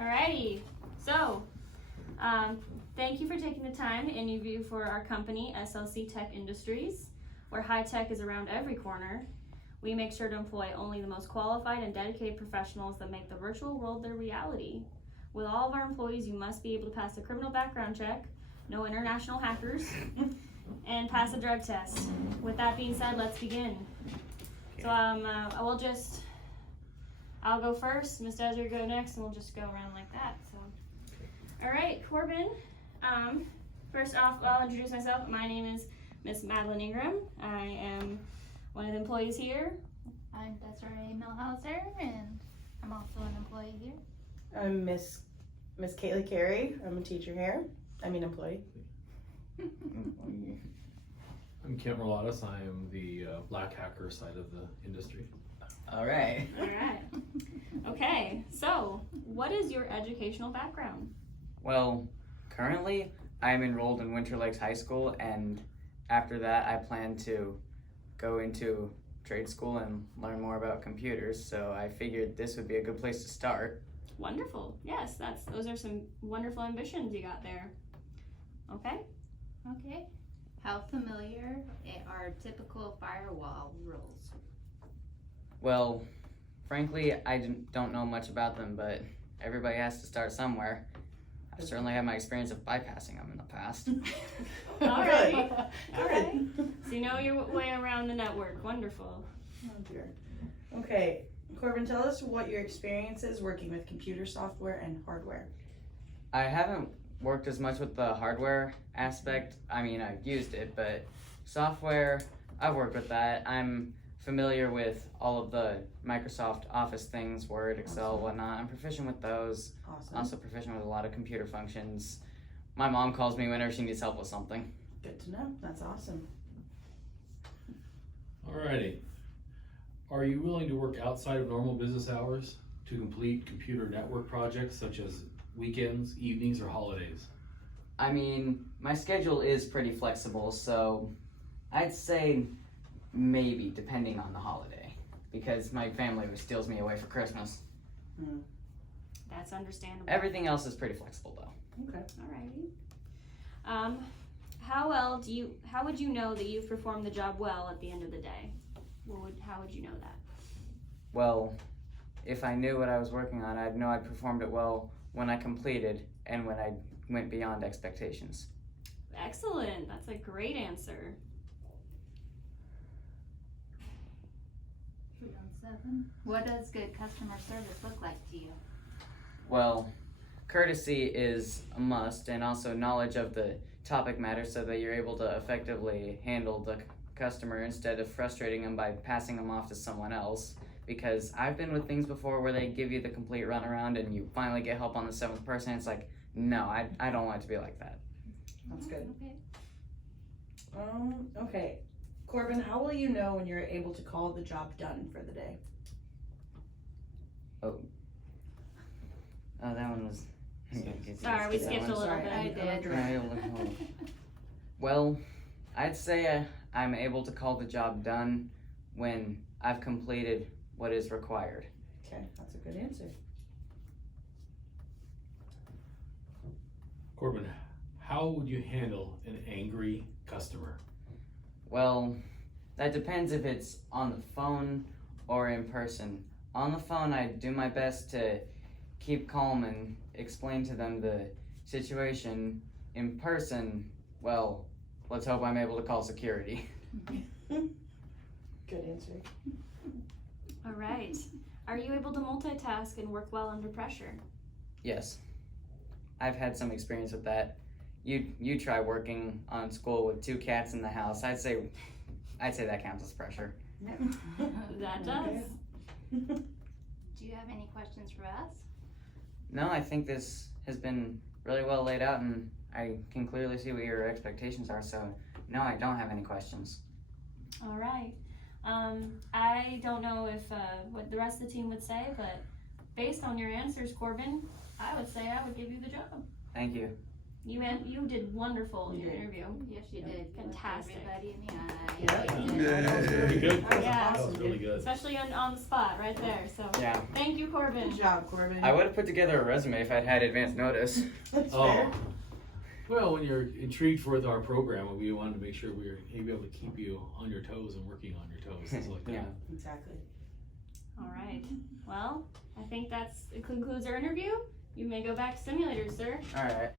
Alrighty, so thank you for taking the time to interview for our company, SLC Tech Industries, where high tech is around every corner. We make sure to employ only the most qualified and dedicated professionals that make the virtual world their reality. With all of our employees, you must be able to pass a criminal background check, no international hackers, and pass a drug test. With that being said, let's begin. So I'll go first, Ms. Desiree go next, and we'll just go around like that. So, all right, Corbin. First off, I'll introduce myself. My name is Miss Madeline Ingram. I am one of the employees here. I'm Desiree Milhauser, and I'm also an employee here. I'm Miss Kaylee Carey. I'm a teacher here. Employee. I'm Kent Merlatis. I am the black hacker side of the industry. All right. All right. Okay, so what is your educational background? Well, currently I'm enrolled in Winter Lakes High School, and after that I plan to go into trade school and learn more about computers, so I figured this would be a good place to start. Wonderful. Yes, those are some wonderful ambitions you got there. Okay. Okay. How familiar are typical firewall rules? Well, frankly, I don't know much about them, but everybody has to start somewhere. I've certainly had my experience of bypassing them in the past. All right. All right. So you know your way around the network. Wonderful. Oh dear. Okay, Corbin, tell us what your experience is working with computer software and hardware. I haven't worked as much with the hardware aspect. I've used it, but software, I've worked with that. I'm familiar with all of the Microsoft Office things, Word, Excel, whatnot. I'm proficient with those. Awesome. Also proficient with a lot of computer functions. My mom calls me whenever she needs help with something. Good to know. That's awesome. Alrighty. Are you willing to work outside of normal business hours to complete computer network projects such as weekends, evenings, or holidays? My schedule is pretty flexible, so I'd say maybe, depending on the holiday, because my family steals me away for Christmas. That's understandable. Everything else is pretty flexible, though. Okay. Alrighty. How would you know that you've performed the job well at the end of the day? How would you know that? Well, if I knew what I was working on, I'd know I performed it well when I completed and when I went beyond expectations. Excellent. That's a great answer. 317. What does good customer service look like to you? Well, courtesy is a must, and also knowledge of the topic matter so that you're able to effectively handle the customer instead of frustrating them by passing them off to someone else. Because I've been with things before where they give you the complete runaround and you finally get help on the 7th person. It's like, no, I don't want it to be like that. That's good. Okay. Okay. Corbin, how will you know when you're able to call the job done for the day? Oh, that one was... Sorry, we skipped a little Sorry, bit. I did. Well, I'd say I'm able to call the job done when I've completed what is required. Okay, that's a good answer. Corbin, how would you handle an angry customer? Well, that depends if it's on the phone or in person. On the phone, I do my best to keep calm and explain to them the situation. In person, well, let's hope I'm able to call security. Good answer. All right. Are you able to multitask and work well under pressure? Yes, I've had some experience with that. You try working on school with 2 cats in the house. I'd say that counts as pressure. That does. Do you have any questions for us? No, I think this has been really well laid out, and I can clearly see what your expectations are, so no, I don't have any questions. All right. I don't know if what the rest of the team would say, but based on your answers, Corbin, I would say I would give you the job. Thank you. You did wonderful in You your did. interview. Yes, you did. You looked Fantastic. everybody in the eye. Yeah. That was very good. Oh, yeah. That was really good. Especially on the spot right there. So Yeah. thank you, Corbin. Good job, Corbin. I would have put together a resume if I'd had advance notice. That's Oh. fair. Well, when you're intrigued with our program, we wanted to make sure we were able to keep you on your toes and working on your toes, things like that. Yeah. Exactly. All right. Well, I think it concludes our interview. You may go back to simulators, sir. All right.